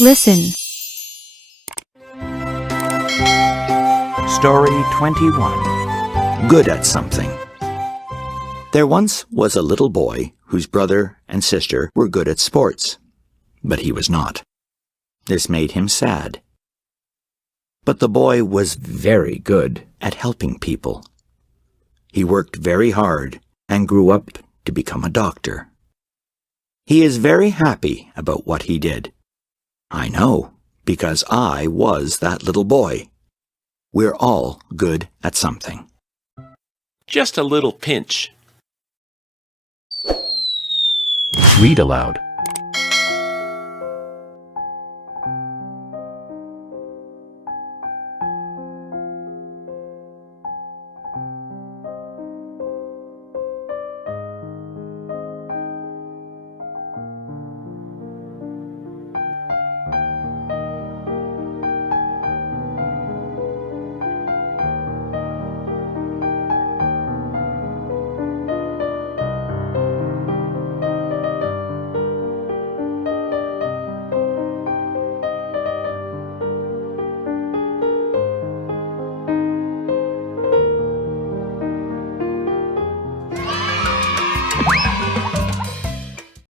Listen. Story 21. Good at something. There once was a little boy whose brother and sister were good at sports, but he was not. This made him sad. But the boy was very good at helping people. He worked very hard and grew up to become a doctor. He is very happy about what he did. I know, because I was that little boy. We're all good at something. Just a little pinch. Read aloud.